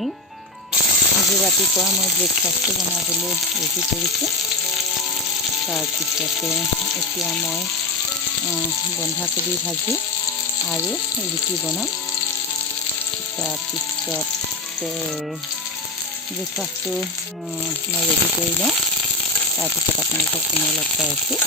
Morning. আজি ৰাতিপুৱা মই ব্ৰেকফাষ্টটো বনাবলৈ ৰেডি কৰিছোঁ। তাৰপিছতে এতিয়া মই বন্ধাকবি ভাজি আৰু ৰুটি বনাম। তাৰপিছতে ব্ৰেকফাষ্টটো মই ৰেডি কৰি লওঁ। তাৰপিছত আপোনালোকক পুনৰ লগ পাই আছোঁ।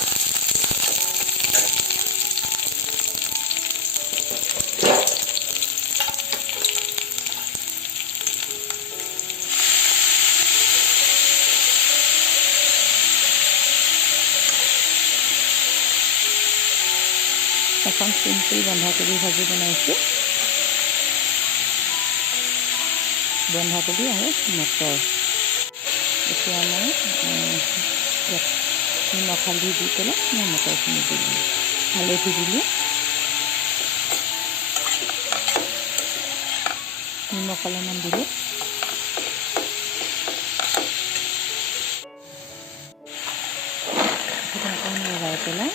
এখন চিম্পল বন্ধাকবি ভাজি বনাইছোঁ। বন্ধাকবি আৰু মটৰ। এতিয়া মই ইয়াত নিমখ হালধি দি পেলাই মই মটৰখিনি দিলোঁ, হালধি দিলোঁ, নিমখ অলপমান দিলোঁ। অকণমান লগাই পেলাই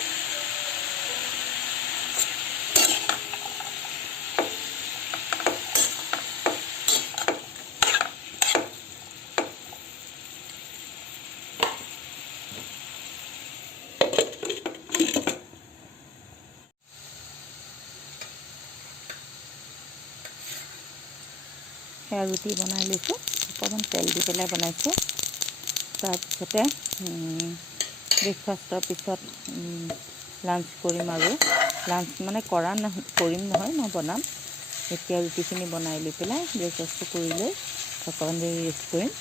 সেয়া ৰুটি বনাই লৈছোঁ। অকণমান তেল দি পেলাই বনাইছোঁ। তাৰপিছতে ব্ৰেকফাষ্টৰ পিছত লাঞ্চ কৰিম, আৰু লাঞ্চ মানে কৰিম নহয়, মই বনাম। এতিয়া ৰুটিখিনি বনাই লৈ পেলাই ব্ৰেকফাষ্টটো কৰি লৈ অকণমান দেৰি ৰেষ্ট কৰিম।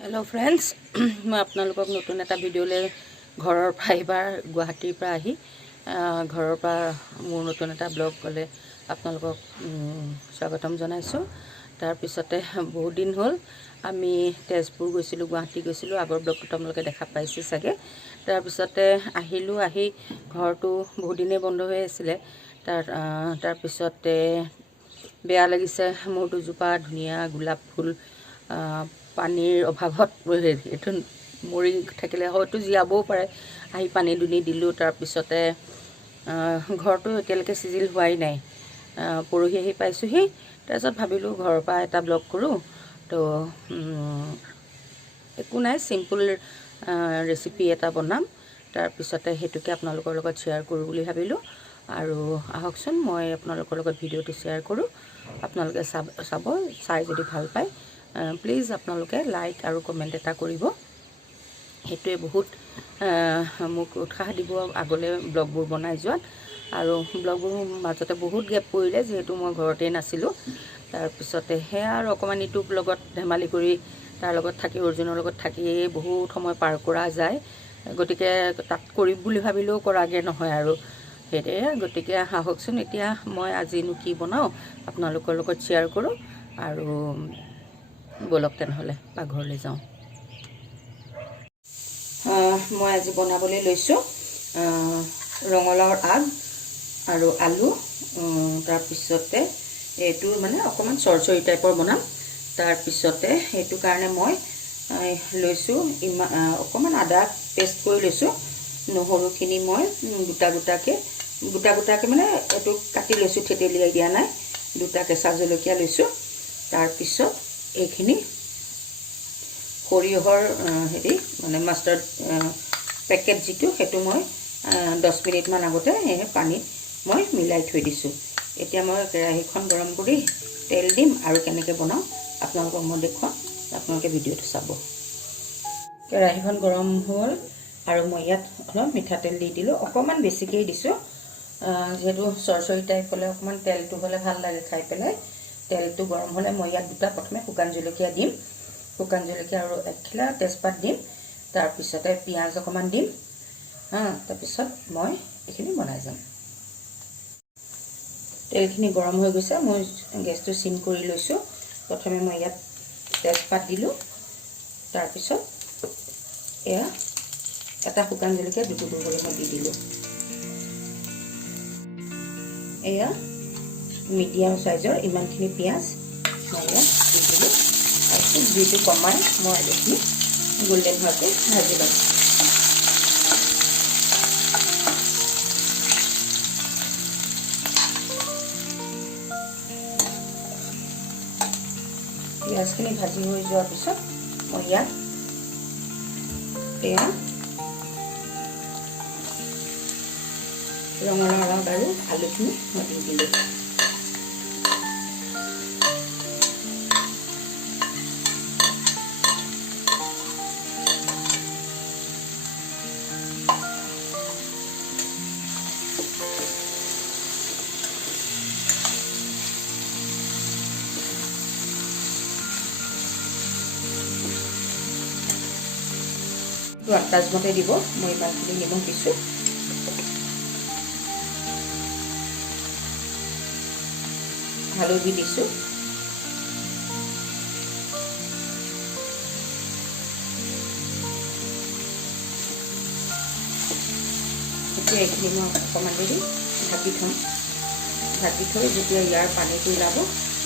হেল্ল' ফ্ৰেণ্ডছ, মই আপোনালোকক নতুন এটা ভিডিঅ'লৈ ঘৰৰ পৰা এইবাৰ গুৱাহাটীৰ পৰা আহি ঘৰৰ পৰা মোৰ নতুন এটা ব্লগলৈ আপোনালোকক স্বাগতম জনাইছোঁ। তাৰপিছতে বহুত দিন হ'ল আমি তেজপুৰ গৈছিলোঁ, গুৱাহাটী গৈছিলোঁ। আগৰ ব্লগটোত আপোনালোকে দেখা পাইছে চাগে। তাৰপিছতে আহিলোঁ, আহি ঘৰটো বহুত দিনেই বন্ধ হৈ আছিলে। তাৰপিছতে বেয়া লাগিছে। মোৰ দুজোপা ধুনীয়া গোলাপ ফুল পানীৰ অভাৱত এইটো মৰি থাকিলে, হয়তো জীয়াবও পাৰে। আহি পানী দুনি দিলোঁ। তাৰপিছতে ঘৰটো এতিয়ালৈকে চিজিল হোৱাই নাই। পৰহি আহি পাইছোঁহি। তাৰপিছত ভাবিলোঁ ঘৰৰ পৰা এটা ব্লগ কৰোঁ। তো একো নাই, চিম্পুল ৰেচিপি এটা বনাম। তাৰপিছতে সেইটোকে আপোনালোকৰ লগত শ্বেয়াৰ কৰোঁ বুলি ভাবিলোঁ। আৰু আহকচোন মই আপোনালোকৰ লগত ভিডিঅ'টো শ্বেয়াৰ কৰোঁ। আপোনালোকে চাব, চাই যদি ভাল পায় প্লিজ আপোনালোকে লাইক আৰু কমেণ্ট এটা কৰিব। সেইটোৱে বহুত মোক উৎসাহ দিব আগলৈ ব্লগবোৰ বনাই যোৱাত। আৰু ব্লগবোৰ মাজতে বহুত গেপ পৰিলে, যিহেতু মই ঘৰতেই নাছিলোঁ। তাৰপিছতে সেয়া আৰু অকণমান ইটোৰ লগত ধেমালি কৰি, তাৰ লগত থাকি, অৰ্জুনৰ লগত থাকিয়েই বহুত সময় পাৰ কৰা যায়। গতিকে তাত কৰিম বুলি ভাবিলেও কৰাগৈ নহয় আৰু সেইটোৱে। গতিকে আহকচোন এতিয়া মই আজিনো কি বনাওঁ আপোনালোকৰ লগত শ্বেয়াৰ কৰোঁ। আৰু ব'লক তেনেহ'লে পাকঘৰলৈ যাওঁ। মই আজি বনাবলৈ লৈছোঁ ৰঙালাওৰ আগ আৰু আলু। তাৰপিছতে এইটো মানে অকণমান চৰচৰি টাইপৰ বনাম। তাৰপিছতে সেইটো কাৰণে মই লৈছোঁ অকণমান আদা পেষ্ট কৰি লৈছোঁ। নহৰুখিনি মই গোটা গোটাকৈ মানে এইটো কাটি লৈছোঁ, থেতেলিয়াই দিয়া নাই। দুটা কেঁচা জলকীয়া লৈছোঁ। তাৰপিছত এইখিনি সৰিয়হৰ মানে মাষ্টাৰ্ড পেকেট যিটো, সেইটো মই 10 মিনিটমান আগতে পানীত মই মিলাই থৈ দিছোঁ। এতিয়া মই কেৰাহীখন গৰম কৰি তেল দিম আৰু কেনেকৈ বনাওঁ আপোনালোকক মই দেখুৱাম। আপোনালোকে ভিডিঅ'টো চাব। কেৰাহীখন গৰম হ'ল আৰু মই ইয়াত অলপ মিঠাতেল দি দিলোঁ। অকণমান বেছিকেই দিছোঁ, যিহেতু চৰচৰি টাইপ হ'লে অকণমান তেলটো হ'লে ভাল লাগে খাই পেলাই। তেলটো গৰম হ'লে মই ইয়াত প্ৰথমে শুকান জলকীয়া দিম। শুকান জলকীয়া আৰু এখিলা তেজপাত দিম। তাৰপিছতে পিঁয়াজ অকণমান দিম। তাৰপিছত মই এইখিনি বনাই যাম। তেলখিনি গৰম হৈ গৈছে। মই গেছটো চিম কৰি লৈছোঁ। প্ৰথমে মই ইয়াত তেজপাত দিলোঁ। তাৰপিছত এয়া এটা শুকান জলকীয়া দুটুকুৰ কৰি মই দি দিলোঁ। এয়া মিডিয়াম সাইজৰ ইমানখিনি পিঁয়াজ মই ইয়াত দি দিলোঁ। আৰু জুইটো কমাই মই আলুখিনি গোল্ডেন হোৱাকৈ ভাজি ল'ম। পিঁয়াজখিনি ভাজি হৈ যোৱাৰ পিছত মই ইয়াত এয়া ৰঙালাও আগ আৰু আলুখিনি মই দি দিলোঁ। আন্দাজমতে দিব, মই ইমানখিনি নিমখ দিছোঁ। হালধি দিছোঁ। এতিয়া এইখিনি মই অকণমান দেৰি ঢাকি থ'ম। ঢাকি থৈ যেতিয়া ইয়াৰ পানীটো ওলাব,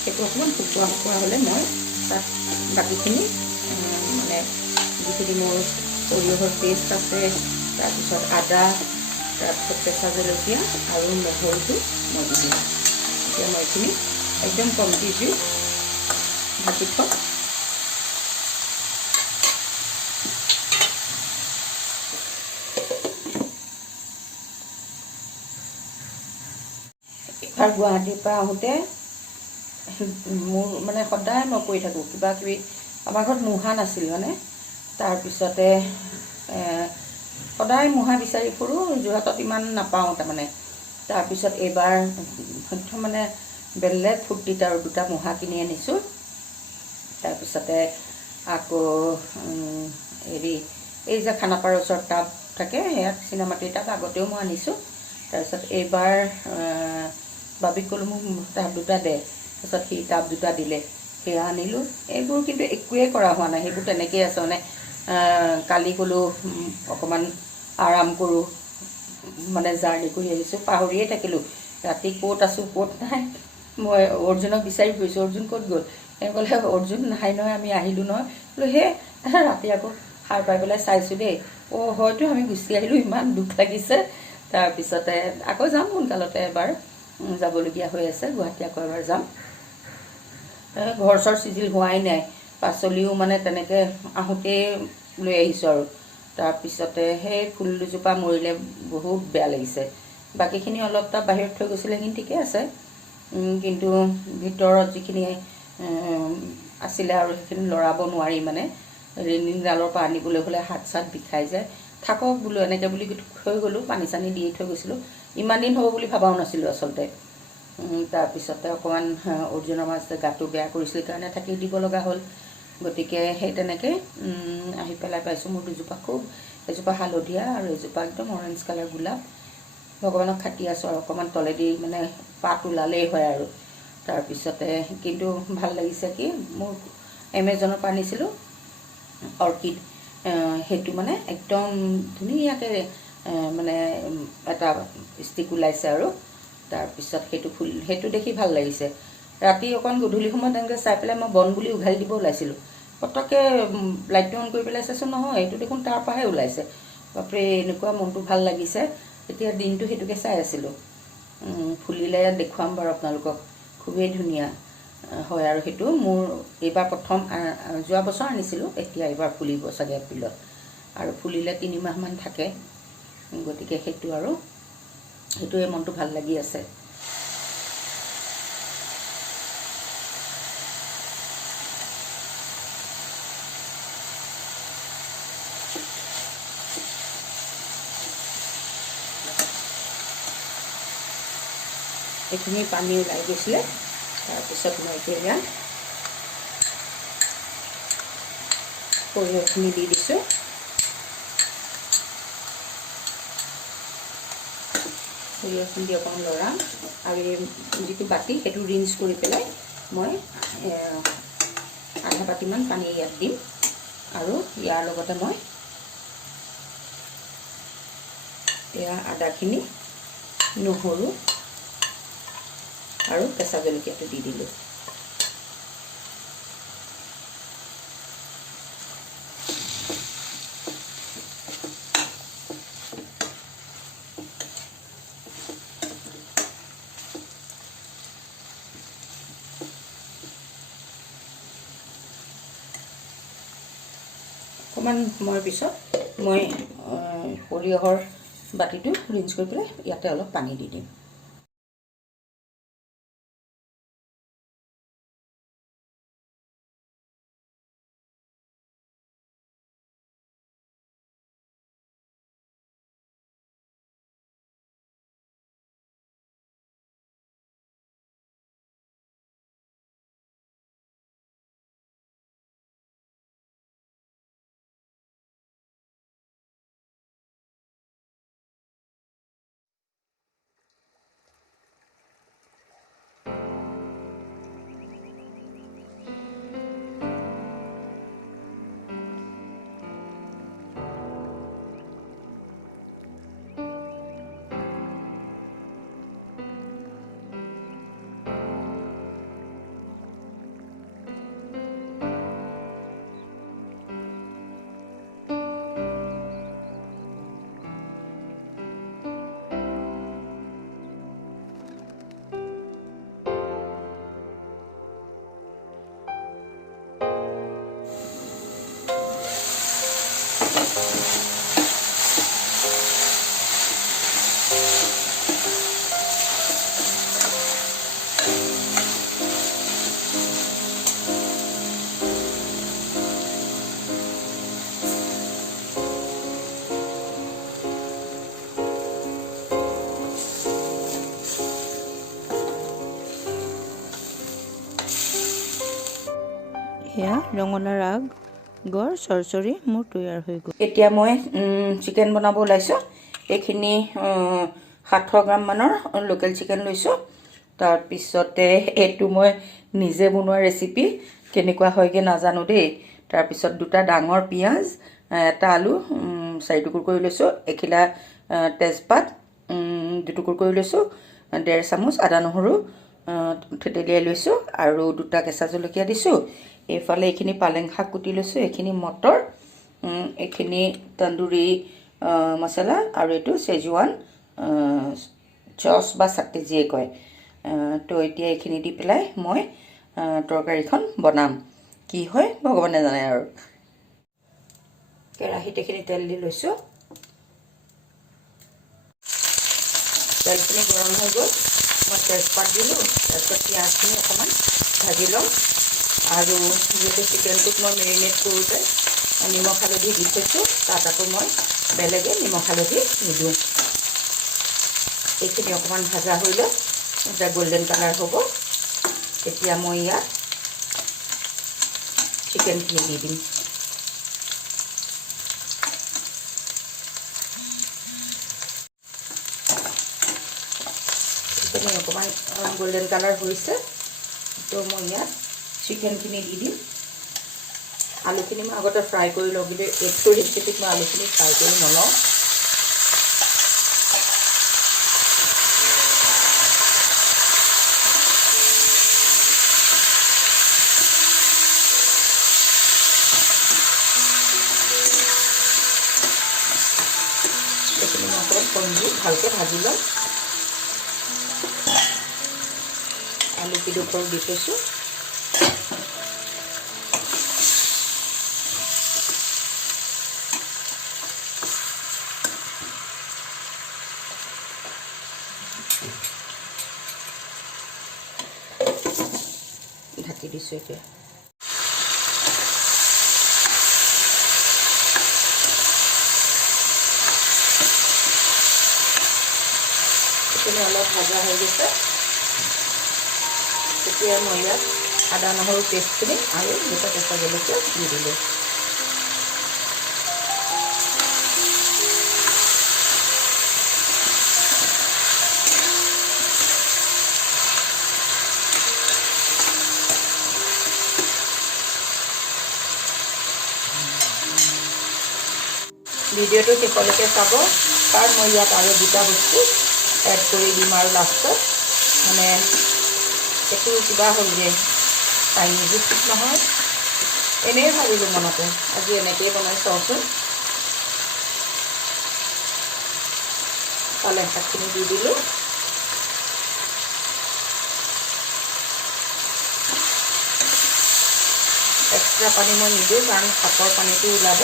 সেইটো অকণমান শুকুৱা হ'লে মই তাত বাকীখিনি মানে যিখিনি মোৰ সৰিয়হৰ পেষ্ট আছে, তাৰপিছত আদা, তাৰপিছত কেঁচা জলকীয়া আৰু নহৰুটো মই দি দিম। এতিয়া মই এইখিনি একদম কমটি জুইত ঢাকি থ'ম। আৰু গুৱাহাটীৰ পৰা আহোঁতে মোৰ মানে সদায় মই কৰি থাকোঁ কিবা কিবি। আমাৰ ঘৰত মুহা নাছিল মানে, তাৰপিছতে সদায় মুহা বিচাৰি ফুৰোঁ, যোৰহাটত ইমান নাপাওঁ তাৰমানে। তাৰপিছত এইবাৰ একদম মানে বেলেগ ফূৰ্তিত আৰু 2টা মুহা কিনি আনিছোঁ। তাৰপিছতে আকৌ হেৰি এই যে খানাপাৰাৰ ওচৰত টাব থাকে, সেয়া চিনামাটিৰ টাব আগতেও মই আনিছোঁ। তাৰপিছত এইবাৰ বাবিক ক'লোঁ মোক টাব 2টা দে, তাৰপিছত সি টাব 2টা দিলে, সেয়া আনিলোঁ। এইবোৰ কিন্তু একোৱেই কৰা হোৱা নাই, সেইবোৰ তেনেকেই আছে মানে। কালি ক'লোঁ অকণমান আৰাম কৰোঁ, মানে জাৰ্ণি কৰি আহিছোঁ, পাহৰিয়ে থাকিলোঁ ৰাতি ক'ত আছোঁ ক'ত নাই। মই অৰ্জুনক বিচাৰি ফুৰিছোঁ, অৰ্জুন ক'ত গ'ল? তেওঁ ক'লে অৰ্জুন নাই নহয়, আমি আহিলোঁ নহয়। বোলো সেই ৰাতি আকৌ সাৰ পাই পেলাই চাইছোঁ দেই, হয়তো আমি গুচি আহিলোঁ, ইমান দুখ লাগিছে। তাৰপিছতে আকৌ যাম সোনকালতে, এবাৰ যাবলগীয়া হৈ আছে গুৱাহাটী, আকৌ এবাৰ যাম। ঘৰ চৰ চিজিল হোৱাই নাই, পাচলিও মানে তেনেকৈ আহোঁতেই লৈ আহিছোঁ আৰু। তাৰপিছতে সেই ফুল দুজোপা মৰিলে, বহুত বেয়া লাগিছে। বাকীখিনি অলপ তাত বাহিৰত থৈ গৈছিলে, সেইখিনি ঠিকে আছে, কিন্তু ভিতৰত যিখিনি আছিলে আৰু সেইখিনি লৰাব নোৱাৰি মানে। ৰেলিংডালৰ পৰা আনিবলৈ হ'লে হাত চাত বিষাই যায়। থাকক বোলো এনেকৈ বুলি থৈ গ'লোঁ, পানী চানী দি থৈ গৈছিলোঁ। ইমান দিন হ'ব বুলি ভাবাও নাছিলোঁ আচলতে। তাৰপিছতে অকণমান অৰ্জুনৰ মাজতে গাটো বেয়া কৰিছিল কাৰণে থাকি দিব লগা হ'ল। গতিকে সেই তেনেকৈ আহি পেলাই পাইছোঁ মোৰ 2জোপা খুব, এজোপা হালধীয়া আৰু এজোপা একদম অৰেঞ্জ কালাৰ গোলাপ। ভগৱানক খাটি আছোঁ আৰু অকণমান তলেদি মানে পাত ওলালেই হয় আৰু। তাৰপিছতে কিন্তু ভাল লাগিছে কি, মোৰ এমেজনৰ পৰা আনিছিলোঁ অৰ্কিড, সেইটো মানে একদম ধুনীয়াকৈ মানে এটা ষ্টিক ওলাইছে আৰু। তাৰপিছত সেইটো দেখি ভাল লাগিছে। ৰাতি অকণ গধূলি সময়ত তেনেকৈ চাই পেলাই মই বন বুলি উঘালি দিব ওলাইছিলোঁ, পটককৈ লাইটটো অন কৰি পেলাই চাইছোঁ নহয়, এইটো দেখোন তাৰ পৰাহে ওলাইছে। বাপৰে, এনেকুৱা মনটো ভাল লাগিছে। এতিয়া দিনটো সেইটোকে চাই আছিলোঁ। ফুলিলে দেখুৱাম বাৰু আপোনালোকক, খুবেই ধুনীয়া হয়। আৰু সেইটো মোৰ এইবাৰ প্ৰথম, যোৱা বছৰ আনিছিলোঁ, এতিয়া এইবাৰ ফুলিব চাগে এপ্ৰিলত, আৰু ফুলিলে 3 মাহমান থাকে। গতিকে সেইটো আৰু সেইটোৱে মনটো ভাল লাগি আছে। এইখিনি পানী ওলাই গৈছিলে, তাৰপিছত মই এতিয়া সৰিয়হখিনি দি দিছোঁ। সৰিয়হখিনি দি অকণমান লৰাম, আৰু এই যিটো বাতি সেইটো ৰিঞ্চ কৰি পেলাই মই আধা বাতিমান পানী ইয়াত দিম। আৰু ইয়াৰ লগতে মই এয়া আদাখিনি, নহৰু আৰু কেঁচা জলকীয়াটো দি দিলোঁ। অকণমান সময়ৰ পিছত মই সৰিয়হৰ বাতিটো ৰিঞ্চ কৰি পেলাই ইয়াতে অলপ পানী দি দিম। এয়া ৰঙালাওৰ আগৰ চৰচৰি মোৰ তৈয়াৰ হৈ গ'ল। এতিয়া মই চিকেন বনাব ওলাইছোঁ। এইখিনি 700 গ্ৰাম মানৰ লোকেল চিকেন লৈছোঁ। তাৰপিছতে এইটো মই নিজে বনোৱা ৰেচিপি, কেনেকুৱা হয়গৈ নাজানো দেই। তাৰপিছত 2টা ডাঙৰ পিঁয়াজ, 1টা আলু 4 টুকুৰ কৰি লৈছোঁ, এখিলা তেজপাত 2 টুকুৰ কৰি লৈছোঁ, 1.5 চামুচ আদা নহৰু থেতেলিয়াই লৈছোঁ আৰু 2টা কেঁচা জলকীয়া দিছোঁ। এইফালে এইখিনি পালেং শাক কুটি লৈছোঁ, এইখিনি মটৰ, এইখিনি তন্দুৰী মছলা আৰু এইটো চেজৱান চচ বা চাটনি যিয়ে কয়। তো এতিয়া এইখিনি দি পেলাই মই তৰকাৰীখন বনাম। কি হয় ভগৱানে জানে আৰু। কেৰাহীত এইখিনি তেল দি লৈছোঁ। তেলখিনি গৰম হৈ গ'ল, মই তেজপাত দিলোঁ। তাৰপিছত পিঁয়াজখিনি অকণমান ভাজি ল'ম আৰু যিহেতু চিকেনটোত মই মেৰিনেট কৰোঁতে নিমখ হালধি দি থৈছোঁ, তাত আকৌ মই বেলেগে নিমখ হালধি নিদিওঁ। এইখিনি অকণমান ভাজা হৈ লৈ এতিয়া গল্ডেন কালাৰ হ'ব। এতিয়া মই ইয়াত চিকেনখিনি দি দিম। চিকেনখিনি অকণমান গল্ডেন কালাৰ হৈছে, তো মই ইয়াত চিকেনখিনি দি দিম। আলুখিনি মই আগতে ফ্ৰাই কৰি লওঁ, কিন্তু এইটো ৰেচিপিত মই আলুখিনি ফ্ৰাই কৰি নলওঁ। এইখিনি মই অকণমান কম দি ভালকৈ ভাজি ল'ম। আলু কিডোখৰ দি থৈছোঁ। ঢাকি দিছোঁ এতিয়া। এইখিনি অলপ ভাজা হৈ গৈছে। তেতিয়া মই ইয়াত আদা নহৰু পেষ্টখিনি আৰু 2টা কেঁচা জলকীয়া দি দিলোঁ। ভিডিঅ'টো শেষলৈকে চাব, কাৰণ মই ইয়াত আৰু 2টা বস্তু এড কৰি দিম আৰু লাষ্টত। মানে এইটো কিবা হ'লগৈ, চাইনিজো ঠিক নহয়। এনেই ভাবিলোঁ মনতে, আজি এনেকৈয়ে বনাই চাওঁচোন। পালেং শাকখিনি দি দিলোঁ। এক্সট্ৰা পানী মই নিদিওঁ, কাৰণ শাকৰ পানীটো ওলাব।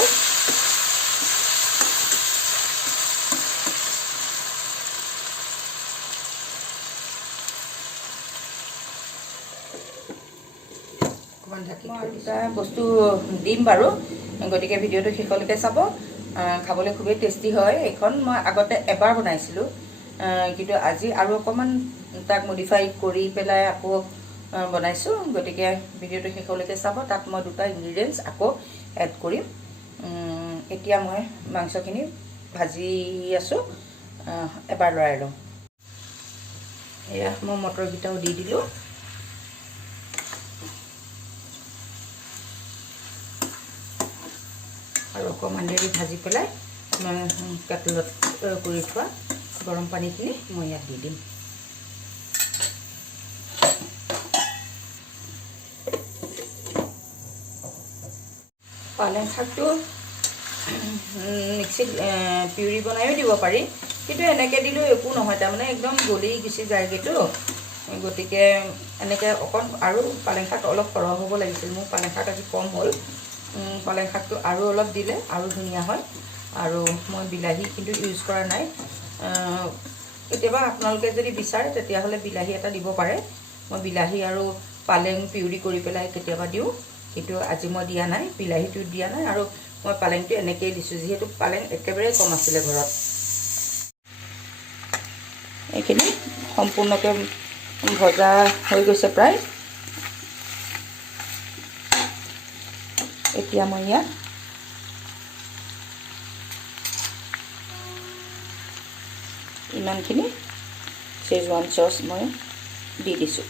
অকণমান ঢাকি থৈ দিছোঁ। এটা বস্তু দিম বাৰু, গতিকে ভিডিঅ'টো শেষলৈকে চাব। খাবলৈ খুবেই টেষ্টি হয়। এইখন মই আগতে এবাৰ বনাইছিলোঁ, কিন্তু আজি আৰু অকণমান তাক মডিফাই কৰি পেলাই আকৌ বনাইছোঁ। গতিকে ভিডিঅ'টো শেষলৈকে চাব। তাত মই দুটা ইনগ্ৰিডিয়েণ্টছ আকৌ এড কৰিম। এতিয়া মই মাংসখিনি ভাজি আছোঁ, এবাৰ লৰাই লওঁ। এয়া মই মটৰকেইটাও দি দিলোঁ। আৰু অকণমান দেৰি ভাজি পেলাই মই কেটলত কৰি থোৱা গৰম পানীখিনি মই ইয়াত দি দিম। পালেং শাকটো মিক্সিত পিউৰি বনায়ো দিব পাৰি, কিন্তু এনেকৈ দিলেও একো নহয়, তাৰমানে একদম গলি গুচি যায়গৈতো। গতিকে এনেকৈ অকণ আৰু পালেং শাক অলপ সৰহ হ'ব লাগিছিল। মোৰ পালেং শাক আজি কম হ'ল। পালেং শাকটো আৰু অলপ দিলে আৰু ধুনীয়া হয়। আৰু মই বিলাহী কিন্তু ইউজ কৰা নাই। কেতিয়াবা আপোনালোকে যদি বিচাৰে তেতিয়াহ'লে বিলাহী এটা দিব পাৰে। মই বিলাহী আৰু পালেং পিউৰি কৰি পেলাই কেতিয়াবা দিওঁ, কিন্তু আজি মই দিয়া নাই, বিলাহীটো দিয়া নাই। আৰু মই পালেংটো এনেকৈয়ে দিছোঁ, যিহেতু পালেং একেবাৰে কম আছিলে ঘৰত। এইখিনি সম্পূৰ্ণকৈ ভজা হৈ গৈছে প্ৰায়। এতিয়া মই ইয়াত ইমানখিনি শ্বেজৱান চচ মই দি দিছোঁ।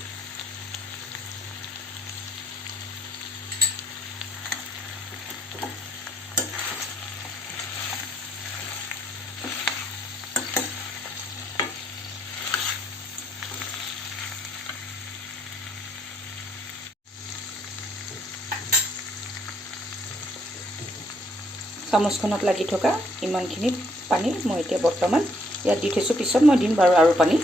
চামুচখনত লাগি থকা ইমানখিনি পানী মই এতিয়া বৰ্তমান ইয়াত দি থৈছোঁ। পিছত মই দিম বাৰু আৰু পানী।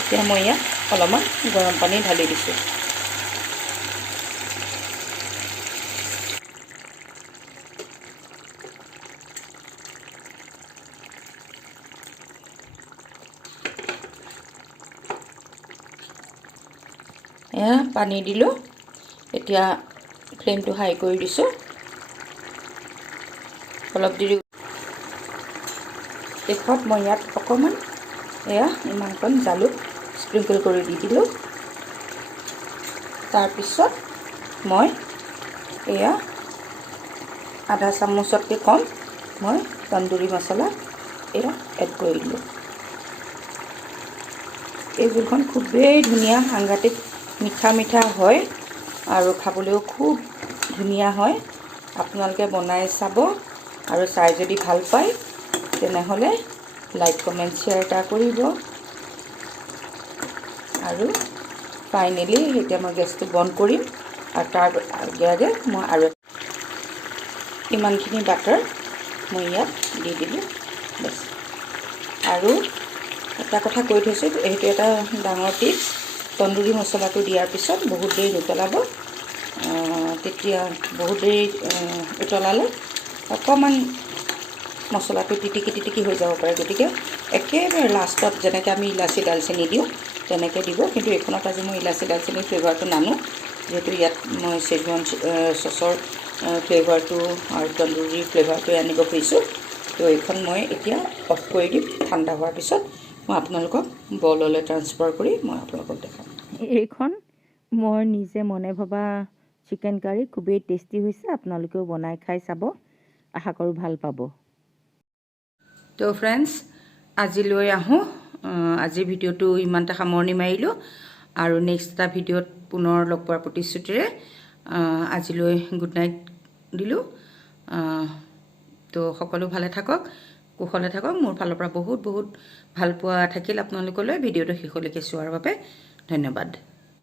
এতিয়া মই ইয়াত অলপমান গৰম পানী ঢালি দিছোঁ। এয়া পানী দিলোঁ। এতিয়া ফ্লেমটো হাই কৰি দিছোঁ। অলপ দেৰি শেষত মই ইয়াত অকণমান এয়া ইমানকণ জালুক স্প্ৰিংকল কৰি দি দিলোঁ। তাৰপিছত মই এয়া আধা চামুচতকৈ কম মই তন্দুৰী মছলা এয়া এড কৰি দিলোঁ। এই জোলখন খুবেই ধুনীয়া, সাংঘাতিক মিঠা মিঠা হয় আৰু খাবলৈও খুব ধুনীয়া হয়। আপোনালোকে বনাই চাব, আৰু চাই যদি ভাল পায় তেনেহ'লে লাইক কমেণ্ট শ্বেয়াৰ এটা কৰিব। আৰু ফাইনেলি এতিয়া মই গেছটো বন্ধ কৰিম, আৰু তাৰ আগে আগে মই আৰু ইমানখিনি বাটাৰ মই ইয়াত দি দিলোঁ। বেছ, আৰু এটা কথা কৈ থৈছোঁ, সেইটো এটা ডাঙৰ টিপছ। তন্দুৰী মছলাটো দিয়াৰ পিছত বহুত দেৰি উতলাব। তেতিয়া বহুত দেৰি উতলালে অকণমান মছলাটো তিটিকি হৈ যাব পাৰে। গতিকে একেবাৰে লাষ্টত যেনেকৈ আমি ইলাচি দালচেনি দিওঁ তেনেকৈ দিব। কিন্তু এইখনত আজি মই ইলাচি দালচেনিৰ ফ্লেভাৰটো নানো, যিহেতু ইয়াত মই শ্বেজৱান চচৰ ফ্লেভাৰটো আৰু তন্দুৰীৰ ফ্লেভাৰটো আনিব খুজিছোঁ। তো এইখন মই এতিয়া অফ কৰি দিম। ঠাণ্ডা হোৱাৰ পিছত মই আপোনালোকক বললৈ ট্ৰান্সফাৰ কৰি মই আপোনালোকক দেখাম। এইখন মই নিজে মনে ভবা চিকেন কাৰী খুবেই টেষ্টি হৈছে। আপোনালোকেও বনাই খাই চাব, আশা কৰোঁ ভাল পাব। তো ফ্ৰেণ্ডছ, আজিলৈ আহোঁ। আজিৰ ভিডিঅ'টো ইমানতে সামৰণি মাৰিলোঁ, আৰু নেক্সট এটা ভিডিঅ'ত পুনৰ লগ পোৱাৰ প্ৰতিশ্ৰুতিৰে আজিলৈ গুড নাইট দিলোঁ। তো সকলো ভালে থাকক, কুশলে থাকক। মোৰ ফালৰ পৰা বহুত বহুত ভাল পোৱা থাকিল আপোনালোকলৈ ভিডিঅ'টো শেষলৈকে চোৱাৰ বাবে। ধন্যবাদ।